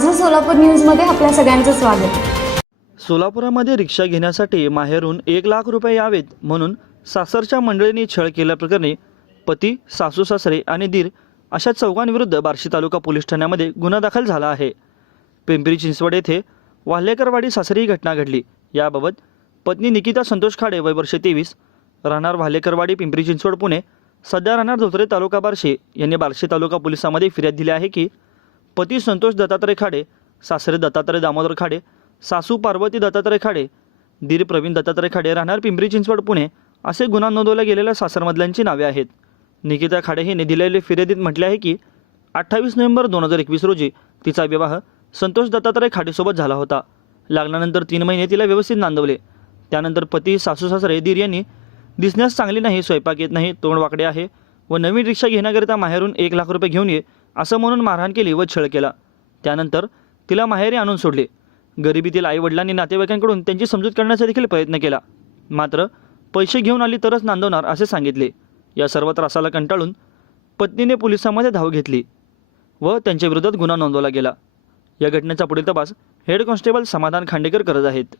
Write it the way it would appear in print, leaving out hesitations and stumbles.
माझं सोलापूर न्यूजमध्ये आपल्या सगळ्यांचं स्वागत। सोलापुरामध्ये रिक्षा घेण्यासाठी माहेरून 1 लाख रुपये यावेत म्हणून सासरच्या मंडळींनी छळ केल्याप्रकरणी पती, सासू सासरे आणि दीर अशा चौघांविरुद्ध बार्शी तालुका पोलीस ठाण्यामध्ये गुन्हा दाखल झाला आहे। पिंपरी चिंचवड येथे वाल्हेकरवाडी सासरी ही घटना घडली। याबाबत पत्नी निकिता संतोष खाडे वय वर्ष 23 राहणार वाल्हेकरवाडी पिंपरी चिंचवड पुणे सध्या राहणार धोत्रे तालुका बार्शी यांनी बार्शी तालुका पोलिसांमध्ये फिर्याद दिली आहे की पती संतोष दत्तात्रय खाडे, सासरे दत्तात्रय दामोदर खाडे, सासू पार्वती दत्तात्रय खाडे, दीर प्रवीण दत्तात्रय खाडे राहणार पिंपरी चिंचवड पुणे असे गुन्हा नोंदवल्या गेलेल्या सासरमधल्यांची नावे आहेत। निकिता खाडे हिने दिलेल्या फिर्यादीत म्हटले आहे की 28 नोव्हेंबर 2021 रोजी तिचा विवाह संतोष दत्तात्रय खाडेसोबत झाला होता। लग्नानंतर 3 महिने तिला व्यवस्थित नांदवले। त्यानंतर पती, सासू सासरे, दीर यांनी दिसण्यास चांगली नाही, स्वयंपाक येत नाही, तोंड वाकडे आहे व नवीन रिक्षा घेण्याकरिता माहेरून 1 लाख रुपये घेऊन ये असं म्हणून मारहाण केली व छळ केला। त्यानंतर तिला माहेरी आणून सोडले। गरिबीतील आईवडिलांनी नातेवाईकांकडून त्यांची समजूत करण्याचा देखील प्रयत्न केला, मात्र पैसे घेऊन आली तरच नांदवणार असे सांगितले। या सर्व त्रासाला कंटाळून पत्नीने पोलिसांमध्ये धाव घेतली व त्यांच्या विरोधात गुन्हा नोंदवला गेला। या घटनेचा पुढील तपास हेड कॉन्स्टेबल समाधान खांडेकर करत आहेत।